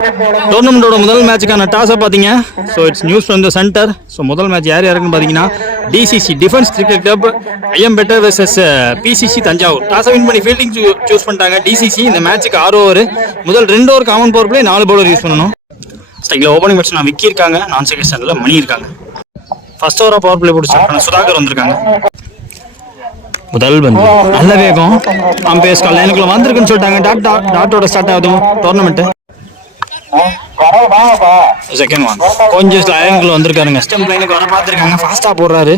டோர்னமெண்டோட முதல் மேட்சுக்கான டாஸை பார்த்தீங்க. So it's news from the centre. So முதல் மேட்ச் யார் யாருக்குன்னு பார்த்தீங்கன்னா DCC defence cricket club Iyampettai versus BCC Thanjavur. டாஸை வின் பண்ணி ஃபீல்டிங் சூஸ் பண்ணிட்டாங்க டிசிசி. இந்த மேட்சுக்கு 6 ஓவர், முதல் 2 over common power play, 4 bowler use பண்ணணும். ஸ்ட்ரைக்கில் ஓப்பனிங் பேட்ஸ்மேன் விக்கி இருக்காங்க, நான் செகண்ட் ஸ்டாண்டில் மணி இருக்காங்க. ஃபர்ஸ்ட் ஓவராக பவர் பிளே போட்டு ஸ்டார்ட் பண்ண சுதாகர் வந்திருக்காங்க. முதல் பந்து நல்ல வேகம், அம்பேஸ் கால் லைனுக்குள்ள வந்திருக்குன்னு சொல்லிட்டாங்க. டாட்டோட ஸ்டார்ட் ஆகுது டோர்னமெண்ட். செகண்ட் ஒன் கொஞ்சம் லைனுக்குள்ள வந்திருக்காருங்க, ஸ்டெம்ப் லைனுக்கு வர பார்த்துருக்காங்க, ஃபாஸ்டா போடுறாரு,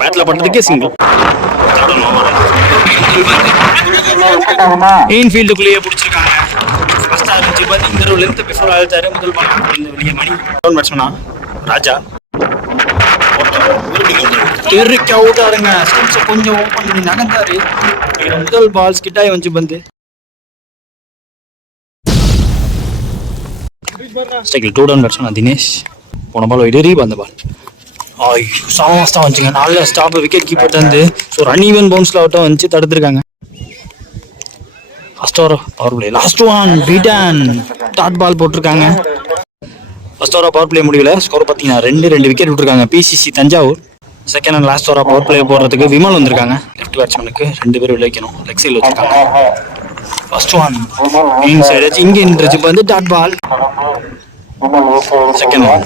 பேட்ல பட்டதுக்கே சிங்கிள். இன்ஃபீல்டுக்குள்ளேயே பிடிச்சிருக்காங்க. ஃபர்ஸ்டா இருந்துச்சு பந்து, இந்த ஒரு லென்த் பிஃபோர் ஆயிட்டாரு. முதல் பால் வெளியே மணி பேட்ஸ்மேனா ராஜா தெருக்கு அவுட் ஆடுங்க, ஸ்டெம்ஸ் கொஞ்சம் ஓப்பன் பண்ணி நகர்ந்தாரு. முதல் பால் ஸ்கிட்டாகி வந்து பந்து ஸ்ட்ரைக்கில் 2 டவுன் பேட்ஸ்மேன் தினேஷ். போன பால் வைடரி வந்த பால் சாஸ்டா வந்துச்சுங்க. நல்ல ஸ்டாப் விக்கெட் கீப்பர் தந்து. ஸோ ரன் ஈவன் பவுன்ஸ்ல அவுட்டும் வந்துச்சு, தடுத்துருக்காங்க. First over power play, last one beaten dot ball போட்டிருக்காங்க. ஃபர்ஸ்ட் ஓவர் பவர் பிளே முடியல. ஸ்கோர் பார்த்தீங்கன்னா 2 விக்கெட் விட்டுருக்காங்க BCC Thanjavur. Second and last ஓவராக பவர் பிளே போடுறதுக்கு விமல் வந்திருக்காங்க. லெஃப்ட் பேட்ஸ்மேனுக்கு 2 பேர் விளைக்கணும், லெக் சைடில் வச்சிருக்காங்க. ஃபர்ஸ்ட் ஒன் இன்சைடு இங்கே நின்றுச்சு வந்து டாட் பால். செகண்ட் ஒன்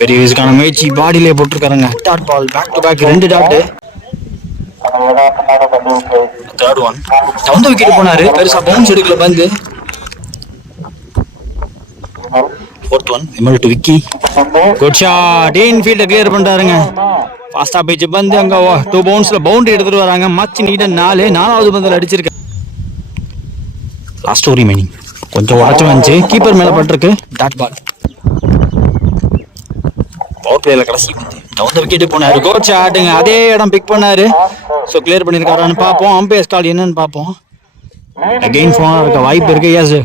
பெரிய வயசுக்கான முயற்சி, பாடியிலே போட்டிருக்காருங்க, dot ball. Back to back 2 dot. Third one down wicket போனாரு, பெருசா பவுன்ஸ் எடுக்கல பந்து. Fourth one Vimal to Vicky, good shot, இன்ஃபீல்ட கிளியர் பண்றாருங்க. ஃபாஸ்டா போயிச்சு பந்து, அங்க 2 பவுன்ஸ்ல பவுண்டரி எடுத்துட்டு வராங்க. மச் நீட 4வது பந்தில் அடிச்சிருக்க. லாஸ்ட் ஓவர் ரிமைனிங் கொஞ்சம் உடச்சு வந்துச்சு, கீப்பர் மேல பட்டிருக்கு, டாட் பால். பவர் பிளேல கடைசி டவுன் விக்கெட் போனாரு, குட் ஷாட்டுங்க, அதே இடம் பிக் பண்ணாரு. ஸோ கிளியர் பண்ணிருக்காரான்னு பார்ப்போம். அம்பையர் கால் என்னன்னு பார்ப்போம். அகைன் ஃபோனா இருக்க வாய்ப்பு இருக்கு. எஸ் 2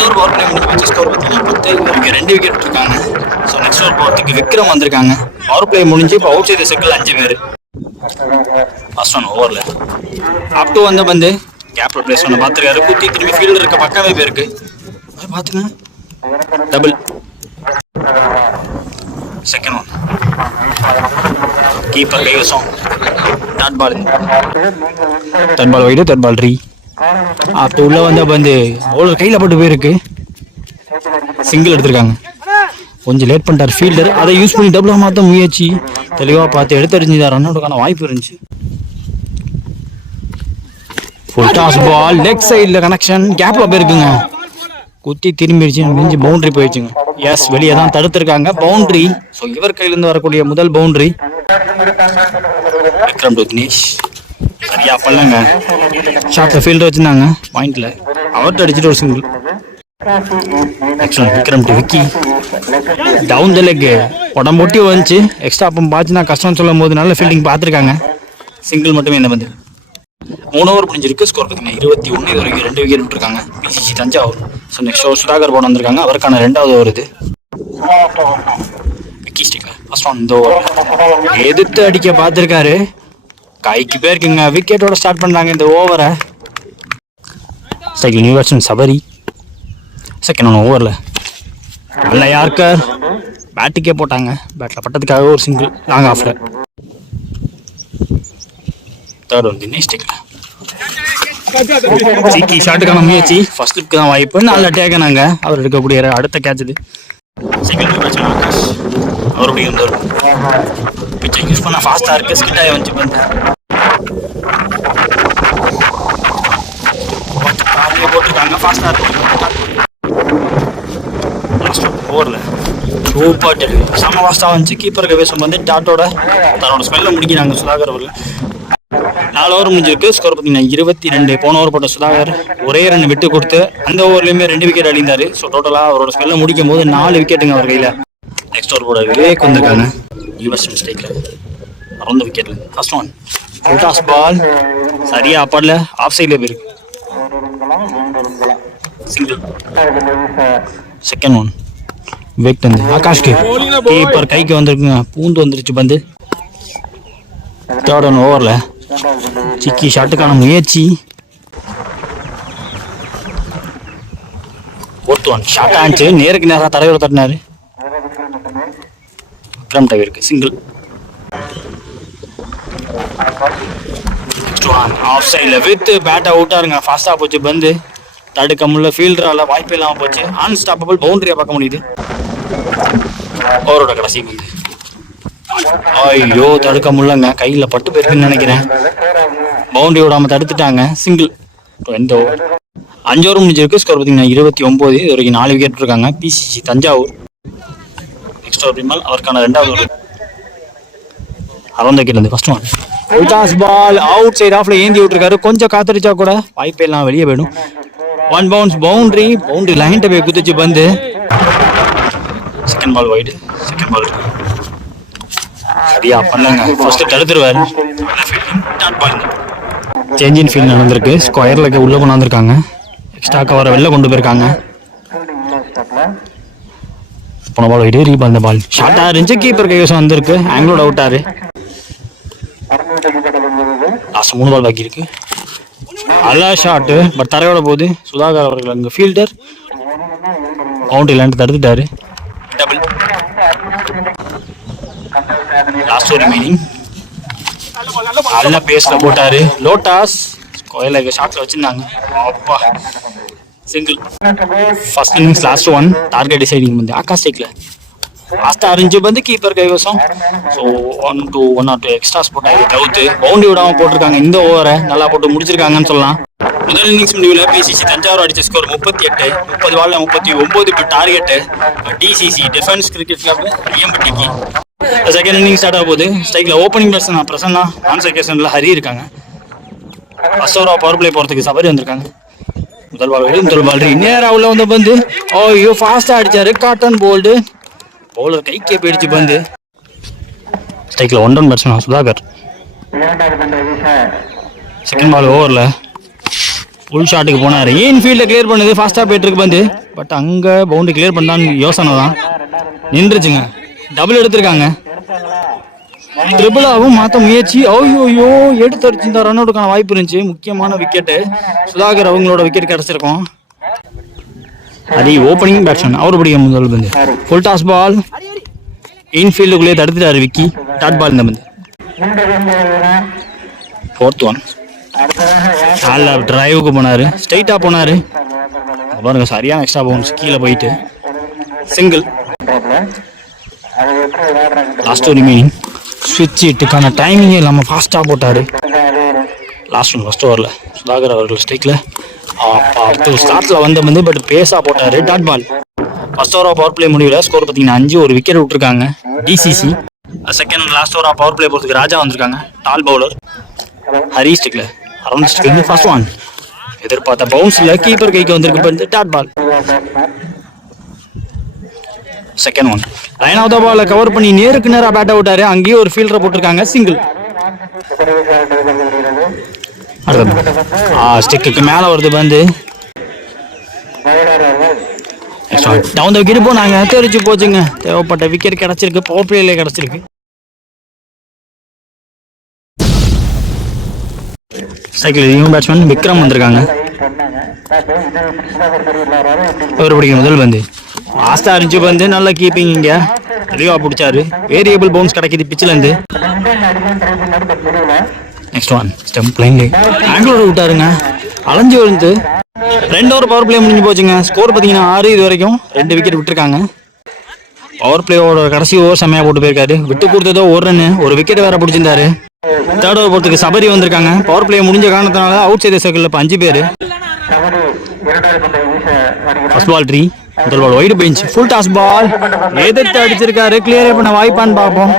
ஓவர் பவர் பிளே முடிஞ்சு ஸ்கோர் பார்த்தீங்கன்னா 10, 2 விக்கெட் விட்டுருக்காங்க. ஸோ நெக்ஸ்ட் ஓவர் போகிறதுக்கு விக்ரம் வந்திருக்காங்க. பவர் பிளே முடிஞ்சு இப்போ அவுட் சைடு சர்க்கிள் 5 பேர். ஃபர்ஸ்ட் ஒன் ஓவரில் அப் டு வந்த பந்து கேப்ல பிளேஸ் பண்ண பார்த்துருக்காரு, குத்தி திரும்பி ஃபீல்டு இருக்க பக்கமே போயிருக்கு. பார்த்துங்க டபுள். செகண்ட் ஒன் கீப்பர் கைவசம், dot ball. Third ball wide, third ball ரீ. அப்போ உள்ள வந்த பந்து பவுலர் கையில் போட்டு போயிருக்கு, சிங்கிள் எடுத்திருக்காங்க. கொஞ்சம் லேட் பண்ணிட்டார் ஃபீல்டர், அதை யூஸ் பண்ணி டபுளாக மாற்ற முயற்சி, தெளிவாக பார்த்து எடுத்தறிஞ்சுதான் ரன் அவுட்டுக்கான வாய்ப்பு இருந்துச்சு. ஃபுல் டாஸ் பால் லெக் சைடில் கனெக்ஷன், கேப்ல போயிருக்குங்க, குத்தி திரும்பிடுச்சு, மிஞ்சி பவுண்டரி போயிடுச்சுங்க. எஸ் வெளியே தான் தடுத்திருக்காங்க, பவுண்டரி. ஸோ இவர் கையிலிருந்து வரக்கூடிய முதல் பவுண்டரி. விக்ரம் டு தினேஷ் சரியா பண்ணலங்க, ஷார்ட்ல ஃபீல்டர் வச்சிருந்தாங்க பாயிண்ட்ல, அவர்கிட்ட அடிச்சுட்டு ஒரு single. Vikram to Vicky, down the leg, உடம்பு ஒட்டி வந்துச்சு, எக்ஸ்ட்ரா பம்ப் பாச்சுன்னா கஷ்டம் சொல்லும் போது நல்ல ஃபீல்டிங் பார்த்துருக்காங்க. சிங்கிள் மட்டுமே என்ன வந்து 3 ஓவர் முடிஞ்சிருக்கு. ஸ்கோர் பார்த்தீங்கன்னா 21. இது வரைக்கும் 2 விக்கெட் விட்டுருக்காங்க BCC Thanjavur. So next over Sudhakar போன வந்திருக்காங்க, அவருக்கான 2வது ஓவர் இது. விக்கி ஸ்டிக்கர் ஃபர்ஸ்ட் ஒன் இந்த ஓவர் எதிர்த்து அடிக்க பார்த்துருக்காரு, கைக்கு போயிருக்குங்க. விக்கெட்டோட ஸ்டார்ட் பண்ணுறாங்க இந்த ஓவரை. ஸ்ட்ரைக்கில் new batsman Sabari. Second one ஓவரில் நல்ல யார்கர் பேட்டுக்கே போட்டாங்க, பேட்டில் பட்டதுக்காக ஒரு சிங்கிள் லாங் ஆஃப்ல. தேர்ட் ஒன் தினேஷ் டேக்கில் சீக்கி ஷாட்டுக்கான முயற்சி, ஃபர்ஸ்ட் லுக்கு தான் வாய்ப்பு, நல்ல டேக்கனாங்க. அவர் எடுக்கக்கூடிய அடுத்த கேட்ச் இது. செகண்ட் பேட்ஸ்மேன் ஆகாஷ், அவருடைய பிச்சை யூஸ் பண்ண ஃபாஸ்ட்டாக இருக்கு, ஸ்கிட்டாக வந்து போட்டுருக்காங்க, ஃபாஸ்ட்டாக இருக்கு. லாஸ்ட் ஓவரில் சூப்பர் டெல், செம்ம ஃபாஸ்ட்டாக வந்துச்சு, கீப்பருக்கு பேசும் வந்து டாட்டோட தன்னோட ஸ்மெல்ல முடிக்கிறாங்க சுதாகர் அவர்கள். 4 ஓவர் முடிஞ்சிருக்கு. ஸ்கோர் பார்த்தீங்கன்னா 22. போன ஓவர் போட்ட சுதாகர் ஒரே ரன் விட்டு கொடுத்து அந்த ஓவர்லையுமே 2 விக்கெட் அடிந்தார். ஸோ டோட்டலாக அவரோட ஸ்பெல்ல முடிக்கும் போது 4 விக்கெட்டுங்க அவர் கையில். நெக்ஸ்ட் ஓவர் போட விவேக் வந்திருக்காங்க, யூஎஸ் மிஸ்டேக்கில் அரௌண்ட் விக்கெட்டில். First one full toss ball சரியா அப்படல, ஆஃப் சைடில் போயிருக்கு, சிங்கிள். செகண்ட் ஒன் விவேக் வந்து ஆகாஷ்க்கு கீப்பர் கைக்கு வந்திருக்குங்க, பூந்து வந்துருச்சு பந்து. தேர்ட் ஒன் ஓவரில் சிக்கி ஷாட்டுக்கான முயற்சி, ஃபோர்த் ஒன் ஷார்ட் ஆச்சு, நேருக்கு நேராக தடவை தட்டினாரு. விக்ரம் டயருக்கு சிங்கிள். ஆஃப் சைடில் வித் பேட் அவுட்டாருங்க. ஃபாஸ்ட்டாக போச்சு பந்து, தடுக்க முடியல, ஃபீல்டரால் வாய்ப்பு இல்லாமல் போச்சு. அன்ஸ்டாப்பபிள் பவுண்டரியாக பார்க்க முடியுது. ஓவரோட கடைசி பந்து, ஐயோ தடுக்க முடியலங்க, கையில் பட்டு போயிருக்குன்னு நினைக்கிறேன். பவுண்டரி விடாமல் தடுத்துட்டாங்க. சிங்கிள். எந்த ஓவர் 5 ஓவர் முடிஞ்சிருக்கு. ஸ்கோர் பார்த்தீங்கன்னா 29. இது வரைக்கும் 4 விக்கெட் இருக்காங்க. பிசிசி தஞ்சாவூர். நெக்ஸ்ட் ஓவர் பிரிமல் அவருக்கான 2வது ஓவர். அரௌண்ட் விக்கெட் இருந்து first one. Toss ball out side ஏந்தி விட்டுருக்காரு. கொஞ்சம் காத்தடிச்சா கூட வாய்ப்பு எல்லாம் வெளியே போயிடும். 1 பவுன்ஸ் பவுண்டரி லைன்ட்ட போய் குதிச்சு பந்து. Second ball wide. Second ball சரியா பண்ணலங்க. ஃபர்ஸ்ட் தடுத்துருவாரு. சேஞ்ச் இன் ஃபீல்ட் நடந்திருக்கு. ஸ்கொயர்ல உள்ள கொண்டாந்துருக்காங்க. எக்ஸ்ட்ரா கவரை வெளில கொண்டு போயிருக்காங்க. போன பால் வைடு. ரீபால் இந்த பால் ஷார்ட்டா இருந்துச்சு. கீப்பர் கைவசம் வந்திருக்கு. ஆங்கிலோட அவுட்டாரு. லாஸ்ட் 3 பால் பாக்கி இருக்கு. நல்ல ஷாட்டு, பட் தரையோட போகுது. சுதாகர் அவர்கள் அங்கே ஃபீல்டர் பவுண்டரி லேண்ட் தடுத்துட்டாரு. டபுள். லாஸ்ட் ஒரு மீனிங் நல்ல பேஸ்ல போட்டாரு. லோட்டாஸ் கோயில ஷாட்ல வச்சிருந்தாங்க. அப்பா single. First innings last one. Target deciding வந்து ஆகாஷ் டேக்ல லாஸ்ட் ஆரஞ்சு வந்து கீப்பர் கைவசம். ஸோ 1 or 2 எக்ஸ்ட்ரா ஸ்போர்ட் ஆகி தவிர்த்து பவுண்டரி விடாமல் போட்டிருக்காங்க. இந்த ஓவரை நல்லா போட்டு முடிச்சிருக்காங்கன்னு சொல்லலாம். முதல் இன்னிங்ஸ் முடிவில் பிசிசி தஞ்சாவூர் அடிச்ச ஸ்கோர் 38. 30 பால்ல 39. இப்போ target DCC defence cricket club ஐயம்பட்டிக்கு. செகண்ட் இன்னிங் ஸ்டார்ட் ஆக போகுது. ஸ்ட்ரைக்ல ஓப்பனிங் பேட்ஸ்மேன் பிரசன்னா, நான் செகண்ட்ல ஹரி இருக்காங்க. ஃபர்ஸ்ட் ஓவரா பவர் பிளே போறதுக்கு சபரி வந்திருக்காங்க. முதல் பால் நேராக உள்ள வந்து பந்து. ஐயோ ஃபாஸ்டா அடிச்சாரு. Cotton bolt. பவுலர் கைக்கே போயிடுச்சு பந்து. ஸ்ட்ரைக்ல 1 run batsman Sudhakar. Second ball ஓவரில் ஃபுல் ஷாட்டுக்கு போனார். ஃபீல்டை கிளியர் பண்ணுது. ஃபாஸ்ட்டாக போயிட்டு இருக்கு பந்து. பட் அங்கே பவுண்டரி கிளியர் பண்ணான்னு யோசனை தான் நின்றுச்சுங்க. டபுள் எடுத்திருக்காங்க. ட்ரிபிளாகவும் மாற்ற முயற்சி. ஐயோ எடுத்து அடிச்சிருந்தா ரன் அவுட்டுக்கான வாய்ப்பு இருந்துச்சு. முக்கியமான விக்கெட்டு. சுதாகர் அவங்களோட விக்கெட் கிடைச்சிருக்கும். அது ஓப்பனிங் பேட்ஸ்மேன் அவர் பிடிக்க முதல் பந்து. ஃபுல் டாஸ் பால் இன்ஃபீல்டுக்குள்ளேயே தடுத்துட்டாரு விக்கி. டாட் பால் இந்த பந்து. Fourth one. நல்ல டிரைவுக்கு போனாரு. ஸ்ட்ரைட்டா போனாரு. பாருங்க சரியான எக்ஸ்ட்ரா பவுன்ஸ் கீழே போயிட்டு சிங்கிள். லாஸ்ட் ஒரு மீனிங் ஸ்விட்ச் இட்டுக்கான டைமிங்கே இல்லாமல் ஃபாஸ்ட்டாக போட்டாரு. லாஸ்ட் ஒன் ஃபர்ஸ்ட் ஓவரில் சுதாகர் அவர்கள் ஸ்ட்ரைக்கில் அடுத்து ஸ்டார்ட்ல வந்து பட் பேஸா போட்டாரு. Dot ball. ஃபர்ஸ்ட் ஓவரா பவர் பிளே முடியல. ஸ்கோர் பார்த்தீங்கன்னா 5. ஒரு விக்கெட் விட்டுருக்காங்க டிசிசி. செகண்ட் லாஸ்ட் ஓவரா பவர் பிளே போகிறதுக்கு ராஜா வந்திருக்காங்க. டால் பவுலர் ஹரி ஸ்டிக்ல அரௌண்ட் ஸ்டிக்ல ஃபர்ஸ்ட் ஒன். எதிர்பார்த்த பவுன்ஸ்ல கீப்பர் கைக்கு வந்திருக்கு. Dot ball. Second one. Line of the பாலை கவர் பண்ணி நேருக்கு நேராக பேட் அவுட்டாரு. அங்கேயே ஒரு ஃபீல்டரை போட்டிருக்காங்க. சிங்கிள். ஸ்டிக்கு மேல வருது பந்து. டவுன் த விக்கெட் போனாங்க. தெரிச்சு போச்சுங்க. தேவைப்பட்ட விக்கெட் கிடைச்சிருக்கு. பவர் பிளேல கிடைச்சிருக்கு. சைக்கிள் பேட்ஸ்மேன் விக்ரம் வந்திருக்காங்க. ஒரு பிடிக்கும் முதல் பந்து. ஆஸ்தா இருந்துச்சு பந்து. நல்ல கீப்பிங். இங்க தெளிவா பிடிச்சாரு. வேரியபிள் பவுன்ஸ் கிடைக்குது பிச்சில இருந்து. நெக்ஸ்ட் ஒன் ஸ்டெம்ப் லைன்ல ஆங்கிலோட விட்டாருங்க. அலைஞ்சு விழுந்து 2 ஓவர் பவர் பிளே முடிஞ்சு போச்சுங்க. ஸ்கோர் பார்த்தீங்கன்னா 6. இது வரைக்கும் 2 விக்கெட் விட்டுருக்காங்க. பவர் பிளேயோட கடைசி ஓவர் செம்மையா போட்டு போயிருக்காரு. விட்டு கொடுத்ததோ 1 ரன். ஒரு விக்கெட் வேற பிடிச்சிருந்தாரு. தேர்ட் ஓவர் போறதுக்கு சபரி வந்திருக்காங்க. பவர் பிளே முடிஞ்ச காரணத்தினால அவுட் சைட் சர்க்கிள் இப்போ 5 பேர். First ball 3. முதல் பால் வைடு பெஞ்ச். ஃபுல் டாஸ் பால் எதிர்த்து அடிச்சிருக்காரு. கிளியர் பண்ண வாய்ப்பான்னு பார்ப்போம்.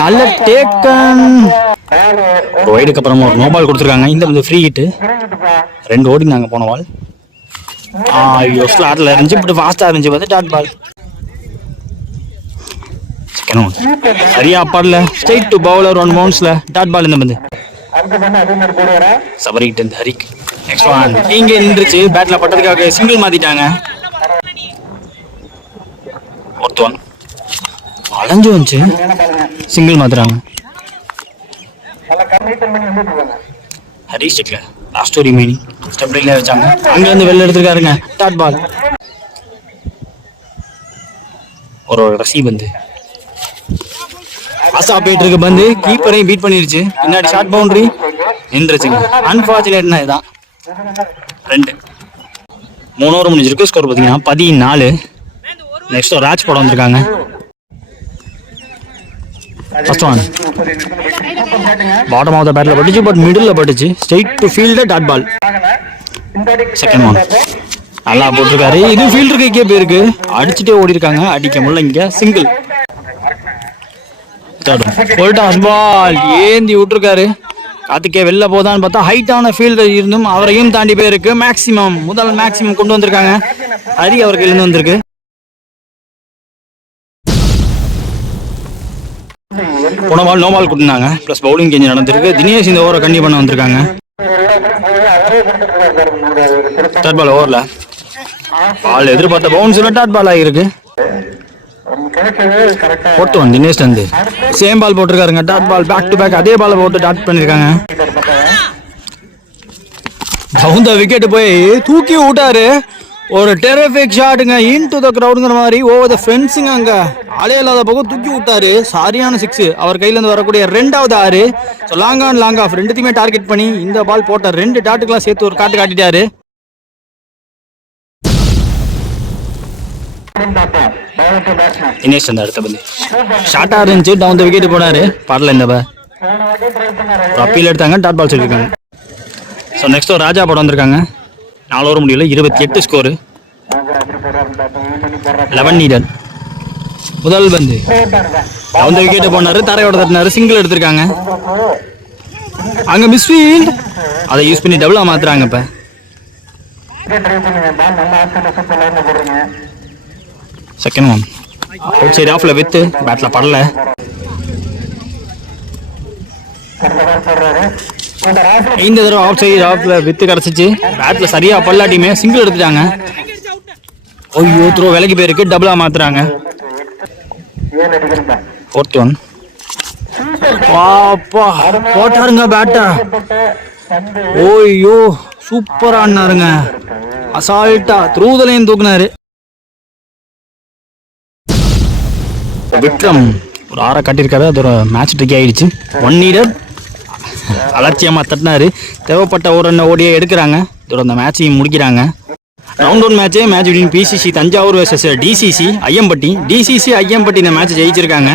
நல்ல டேக்கன். ஒரு வைடுக்கு அப்புறமா ஒரு நோ பால் கொடுத்துருக்காங்க. இந்த வந்து ஃப்ரீ ஹிட். 2 ஓடினாங்க போன பால். ஐயோ ஸ்லாட்ல இருந்துச்சு. இப்படி ஃபாஸ்டா இருந்துச்சு வந்து டாட் பால். செகண்ட் ஒன் சரியா படல. ஸ்ட்ரைட் டு பவுலர் 1 பவுன்ஸ்ல டாட் பால். இந்த வந்து சபரிக்கிட்ட இருந்து ஹரிக். நெக்ஸ்ட் ஒன் இங்கே நின்றுச்சு. பேட்ல பட்டதுக்காக சிங்கிள் மாத்திட்டாங்க. ஃபோர்த் ஒன் அலைஞ்சு வந்துச்சு. சிங்கிள் மாத்துறாங்க. ஹரி ஸ்டிக்ல லாஸ்ட் ஒரு மீனிங் ஸ்டெப் லைன்ல வச்சாங்க. அங்க இருந்து வெளில எடுத்துருக்காருங்க. Dot ball. ஒரு ரசி பந்து ஆசா போயிட்டு இருக்கு பந்து கீப்பரையும் பீட் பண்ணிருச்சு. பின்னாடி ஷார்ட் பவுண்டரி நின்றுச்சுங்க. அன்பார்ச்சுனேட்னா இதுதான் 2 3 ஓவர் முடிஞ்சிருக்கு. ஸ்கோர் பார்த்தீங்கன்னா 14. நெக்ஸ்ட் ஒரு ராஜ் போட வந்திருக்காங்க. First one bottom of the பேட்ல பட்டுச்சு, பட் மிடில் பட்டுச்சு. Straight to field dot ball. Second one நல்லா போட்டிருக்காரு. இது ஃபீல்டர் கைக்கே போயிருக்கு. அடிச்சுட்டே ஓடி இருக்காங்க, அடிக்க முடியல. இங்க சிங்கிள். பால் ஏந்தி விட்டுருக்காரு. காத்துக்கே வெளில போதான்னு பார்த்தா ஹைட்டான ஃபீல்டர் இருந்தும் அவரையும் தாண்டி போயிருக்கு. மேக்சிமம் மேக்சிமம் கொண்டு வந்திருக்காங்க. ஹரி அவர் கையிலிருந்து வந்திருக்கு. போன பால் நோ பால் கொடுத்தாங்க. பிளஸ் பவுலிங் சேஞ்ச் நடந்திருக்கு. தினேஷ் இந்த ஓவரை கண்டிப்பாக பண்ண வந்திருக்காங்க. டாட் பால் ஓவரில் பால் எதிர்பார்த்த பவுன்ஸ் டாட் பால் ஆகிருக்கு. போட்டு வந்து தினேஷ் வந்து சேம் பால் போட்டிருக்காருங்க. Dot ball back to back அதே பால் போட்டு டாட் பண்ணிருக்காங்க. டவுன் த விக்கெட் போய் தூக்கி விட்டாரு. ஒரு டெரிஃபிக் ஷாட்டுங்க. இன் டு த கிரவுடுங்கிற மாதிரி ஓவர் த ஃபென்சிங். அங்க ஆளே இல்லாத பக்கம் தூக்கி விட்டாரு. சரியான 6. அவர் கையில இருந்து வரக்கூடிய 2வது 6. So long on long off ரெண்டுத்தையுமே டார்கெட் பண்ணி இந்த பால் போட்ட 2 டாட்டுக்கெல்லாம் சேர்த்து ஒரு காட்டு காட்டிட்டாரு. தினேஷ் அந்த அடுத்த பந்து ஷார்ட்டா இருந்துச்சு. டவுன் த விக்கெட் போனாரு. பாடல இந்த அப்பீல் எடுத்தாங்க. டாட் பால் சொல்லியிருக்காங்க. ஸோ நெக்ஸ்ட் ஒரு ராஜா போட வந்திருக்காங்க. 4 ஓவர் முடியல. 28 ஸ்கோரு. 11 நீடட். முதல் பந்து டவுன் த விக்கெட் போனாரு. தரையோட தட்டினாரு. சிங்கிள் எடுத்திருக்காங்க. அங்க மிஸ்ஃபீல்ட். அதை யூஸ் பண்ணி டபுளா மாத்துறாங்க. இப்ப செகண்ட் ஒன் அவுட் சைட் ஆஃப்ல வித்து பேட்ல படல. இந்த தடவை அவுட் சைட் ஆஃப்ல வித்து கிடைச்சிச்சு. பேட்ல சரியா பல்லாட்டியுமே சிங்கிள் எடுத்துட்டாங்க. ஐயோ த்ரோ விலைக்கு போயிருக்கு. டபுளா மாத்துறாங்க. ஃபோர்த் ஒன் வாப்பா போட்டாருங்க பேட்டா. ஓய்யோ சூப்பரா ஆடினாருங்க. அசால்ட்டா த்ரூதலையும் தூக்குனாரு. விக்ரம் ஒரு 6 காட்டியிருக்காரு. அது ஒரு மேட்ச் ட்ரிக் ஆயிடுச்சு. 1 நீடட். அலட்சியமாக தட்டினாரு. தேவைப்பட்ட ஒரு ரன் ஓடியே எடுக்கிறாங்க. இதோட அந்த மேட்சையும் முடிக்கிறாங்க. Round 1 match between BCC Thanjavur versus DCC Iyampatti. DCC Iyampatti இந்த மேட்ச் ஜெயிச்சிருக்காங்க.